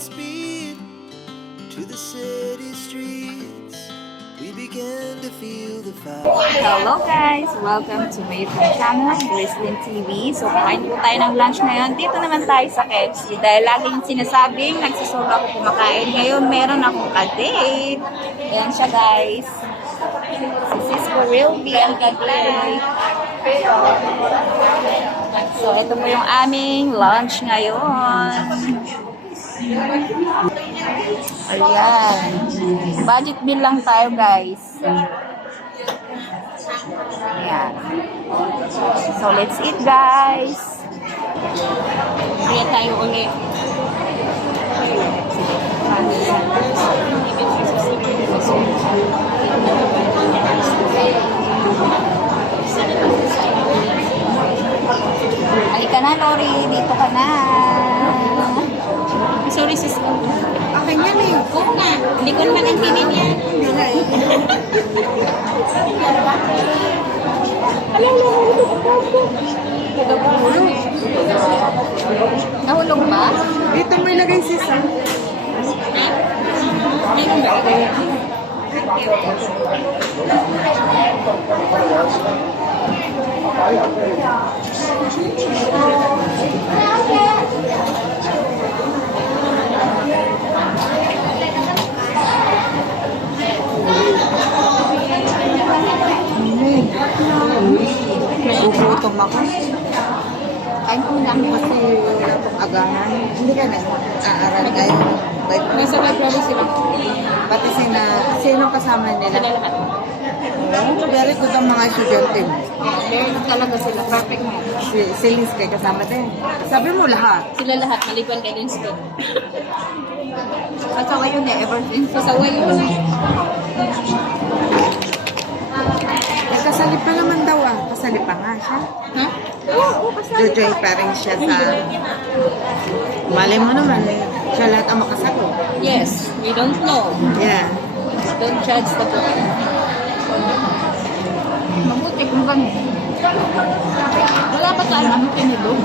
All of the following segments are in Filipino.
speed to the city streets. We began to feel the fire. Hello guys! Welcome to my YouTube channel, Grizzlyn TV. So, kumain po tayo ng lunch ngayon. Dito naman tayo sa KFC. Dahil laging sinasabing, nagsusulo ako kumakain. Ngayon, meron akong ka-date. Ayan siya guys. Si Cisco Realty ang ka-date. So, ito po yung aming lunch ngayon. Ayan. Budget bill lang tayo, guys. Ayan. So, let's eat, guys. Kaya tayo ulit. Halika na, Lori. Dito ka na. Sorry, sis. Okay yan eh. Oo nga. Hindi ko naman ang tinin yan. Alam mo, nahulog ba? Dito mo ilagay sis ah. Meron ba? Nagugutom ako. Kain ko lang kasi wala pong agahan. Hindi ka nag-aaral kayo. Nasa library sila. Pati sinong kasama nila? Sila lahat. Very good ang mga estudyante. Meron talaga sila. Perfect mo. Si Liz kay kasama din. Sabi mo lahat. Sila lahat. Maliban kay Linsky. Kasawa yun eh, ever since. Kasawa yun. Kasali pa naman daw ah. Kasali pa nga siya. Ha? Oo, kasali. Jojoy pa rin siya sa... Mali mo naman eh. Siya lahat ang makasalo. Yes. We don't know. Yeah. Don't judge the book. Mabuti kung gano'n. Wala pa tayo ano kinilog.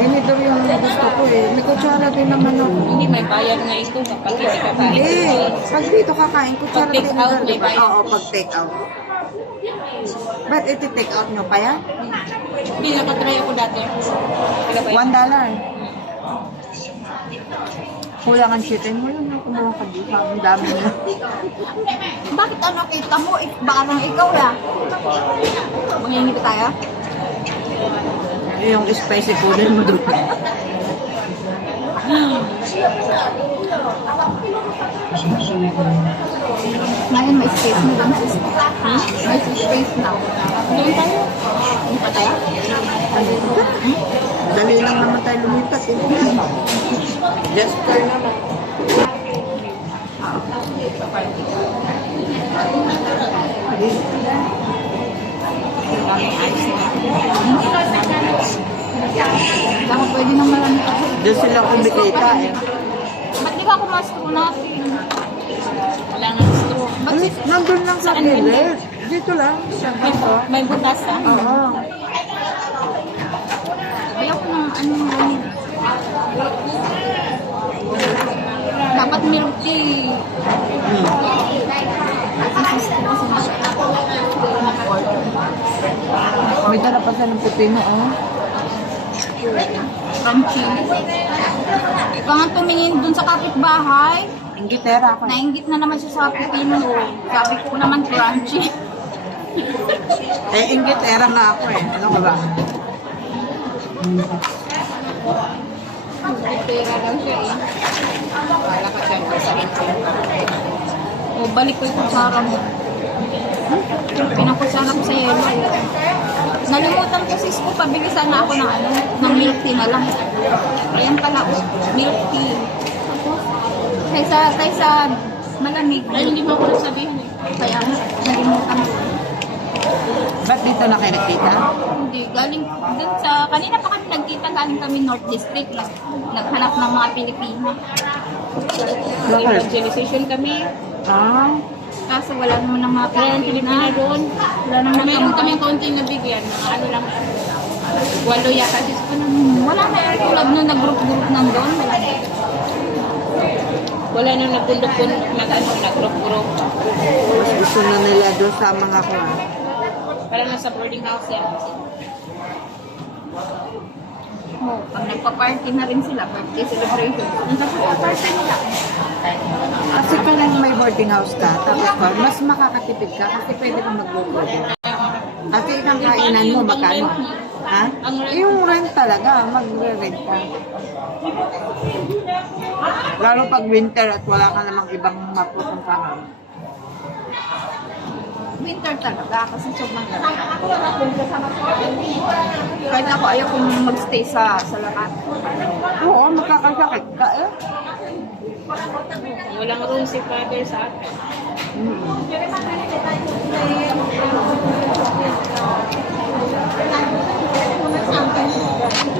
Ganito yung gusto ko eh. May kutsara din naman ako. Hindi, may bayad nga ito kapag hindi kakain. Eh, pag dito kakain, kutsara Pag take din out, naman. may Diba? bayad. Oo, pag take out. Ba't iti-take out nyo pa yan? Hindi, nakatry ako dati. Kailan ba yun? $1. Kulang ang chicken mo yun. Kumuha ka dito. Ang dami na. Bakit ano kita mo? Parang ikaw na. Mangingi ba tayo? Yung spicy poodle mo doon. Ngayon may space mo doon. May space na. Doon tayo? Doon pa tayo? Dali lang naman tayo lumipat eh. Just turn naman. Baka pwede nang marami ako. Doon sila kumikita eh. Ba't di ka kumastro natin? Wala nga straw. Ba't Nandun lang sa Saan gilid. Dito lang. Sa dito. may butas ha? Oo. Ayoko ng ano dapat milk tea. May dala pa sa ng pepino oh. Crunchy. Ikaw nga tumingin dun sa kapitbahay. Ingitera ako. Nainggit na naman siya sa pepino. Sabi ko naman crunchy. Eh, ingitera nga ako eh. Ano ka ba? Pera daw siya eh. Wala ka dyan. O, balik ko yung kutsara mo. Pinakutsara ko sa yelo. Nalimutan ko sis ko, pabilisan na ako ng ano, ng milk tea na lang. Ayan pala, milk tea. Kaysa malamig. Ay, hindi mo ako nasabihin eh. Kaya nalimutan ko. Ba't dito na kayo nagkita? Hindi, galing dun sa, kanina pa kami nagkita, galing kami North District, naghanap ng mga Pilipino. Evangelization kami. Ah. Kaso wala naman ng mga Pilipino doon. Wala naman meron kami konting nabigyan, mga ano lang. Walo yata. Wala na yung tulad na nag-group-group nang doon. Wala nang nagpundok-pundok, nag-group-group. Mas gusto na nila doon sa mga kuha. Parang nasa boarding house yan. Oh, pag nagpa-party na rin sila, birthday celebration. Ang nagpa-party nila. Kasi kung may boarding house ka, tapos mas makakatipid ka kasi pwede kang mag-book. Kasi isang kainan mo, magkano? Ha? Yung rent talaga, magre-rent ka. Lalo pag winter at wala ka namang ibang mapupuntahan. Winter talaga kasi sobrang lamig. Kahit ako ayaw kong magstay sa lahat. Oo, magkakasakit ka eh. Walang room si father sa atin.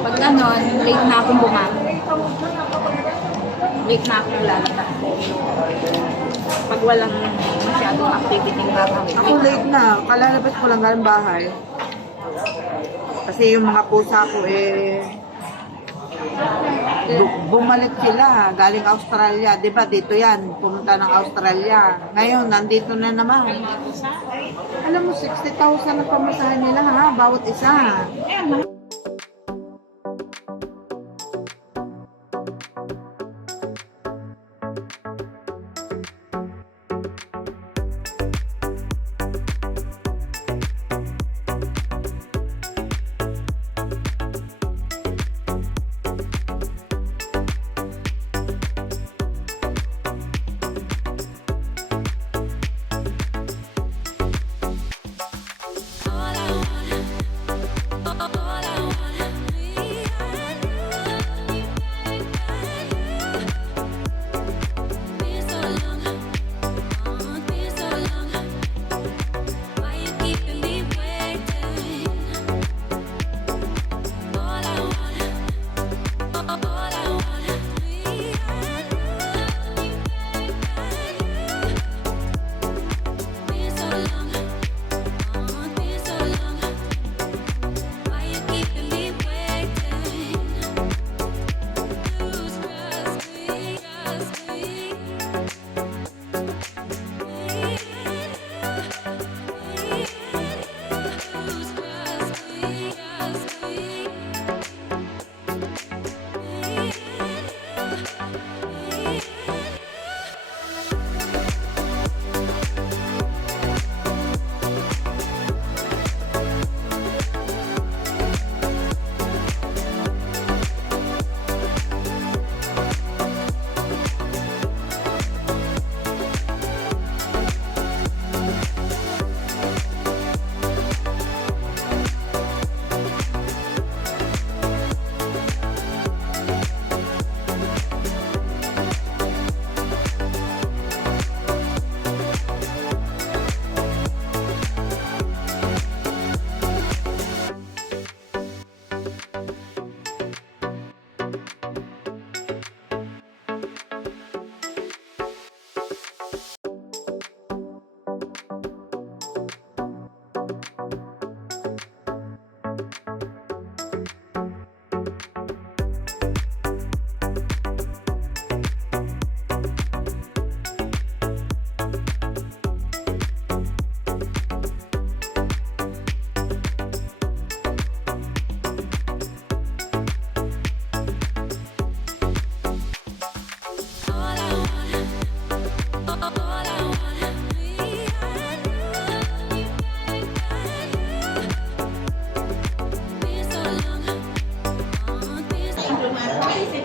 Pag ganon, late na akong bumangon. Late na akong lalata. Pag walang masyadong activity ng gagawin. Ako late na, kalalabas ko lang galing bahay. Kasi yung mga pusa ko bumalik sila galing Australia. Diba dito yan, pumunta ng Australia. Ngayon, nandito na naman. Alam mo, 60,000 ang pamasahan nila ha, bawat isa.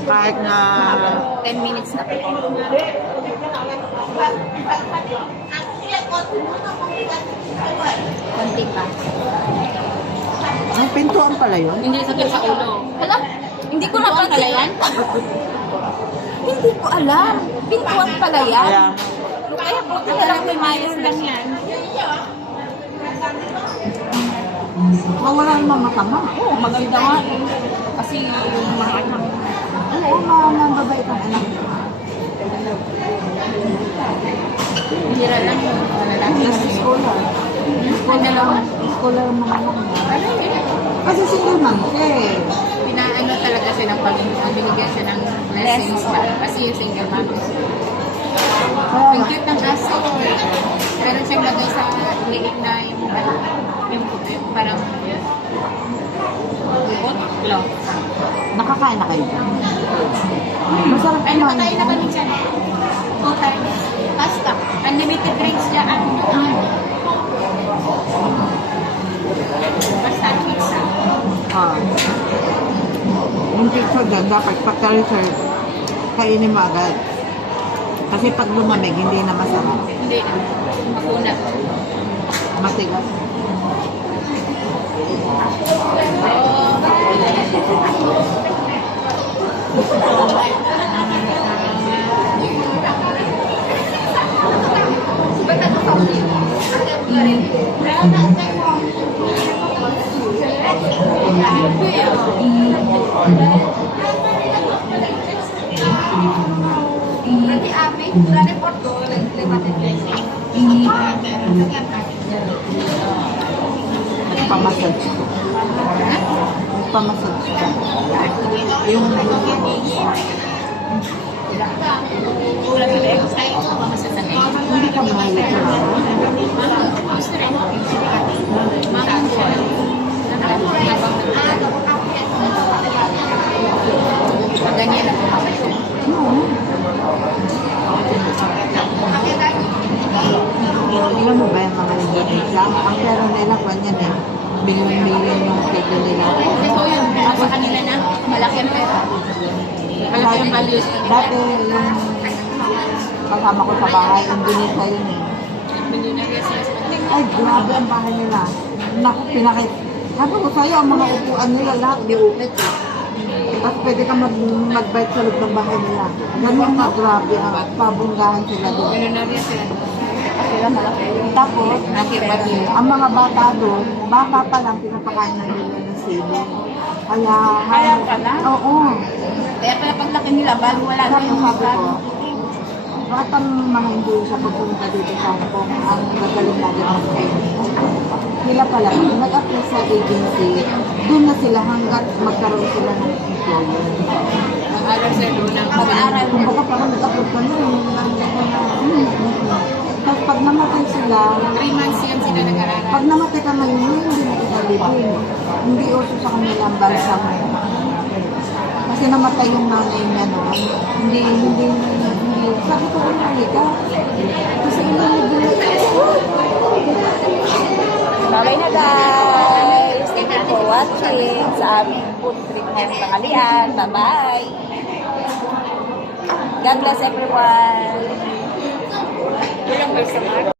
Kahit na 10 minutes na po. Konti pa. ang pintuan pala yun. Hindi sakit sa ulo. Hala? Hindi ko napansin yan. Hindi ko alam. Pintuan pala yan. Kaya, Kaya buti na lang may mayos lang yan. wala namang masama. Oo, maganda nga eh. Kasi yung mga anak. Oo, mababait ang anak. Hira lang yun. Scholar. Scholar mga anak. Kasi single mom siya eh. Pinaano talaga siya ng Panginoon. Binigyan siya ng Blessings ba? Kasi yung single mom. Kaya Ang cute ng aso. Meron siyang lagay sa liig na yung parang bukot. Glove. nakakain na kayo dyan. Masarap Ay, kumain nakakain na dyan. kami dyan. 2 times. Pasta. Unlimited drinks dyan. Basta pizza. Ah. Yung pizza dyan, dapat pagka-reserve, kainin mo agad. Kasi pag lumamig, hindi na masarap. Hindi na. Makuna. Matigas. Nagpamassage ko. Nagpamassage ko. Yung Ulam sa leeg. Ay, pamasasanay. hindi ka mahalit na. Gusto rin. Magaan siya. Pag ganyan ako kapatid. Alam mo ba yung mga Indonesia? Ang pera nila, kanyan eh. Billion-million yung pera nila. So yun, sa kanila na, malaki ang pera. Malaki ang values. Dati yung kasama ko sa bahay, Indonesia yun eh. Millionaire sila sa kanila. Ay, grabe ang bahay nila. Naku, pinakit. Sabi ko sa'yo, ang mga upuan nila lahat, di ukit eh. Tapos pwede ka mag-bite sa loob ng bahay nila. Ganun ka, grabe ang pabunggahan sila doon. Millionaire sila. Sila malaki. Tapos, Malaki ang value. ang mga bata doon, bata pa lang pinapakain na nila ng sili. Kaya, Alam ka na? Oo. Kaya pala paglaki nila, bago wala na Sabi yung sabi ko, bakit ang mga Indonesia pagpunta dito sa Hong Kong, ang gagaling na din ang nila pala, nag-apply sa agency, doon na sila hanggat magkaroon sila ng employer. Nag-aral sila doon ng Mag-aaral, kumbaga parang nag-apply ka na, tapos pag namatay sila, 3 months yan sila nag-aaral. pag namatay ka ngayon, hindi na kita libin. Hindi uso sa kanila ang balsam. Kasi namatay yung nanay niya noon. Hindi. Sabi ko, ano ka? Kasi inalibin Bye na guys! Thank you for watching sa aming food trip ngayong tanghalian. Bye-bye! God bless everyone! Walang balsa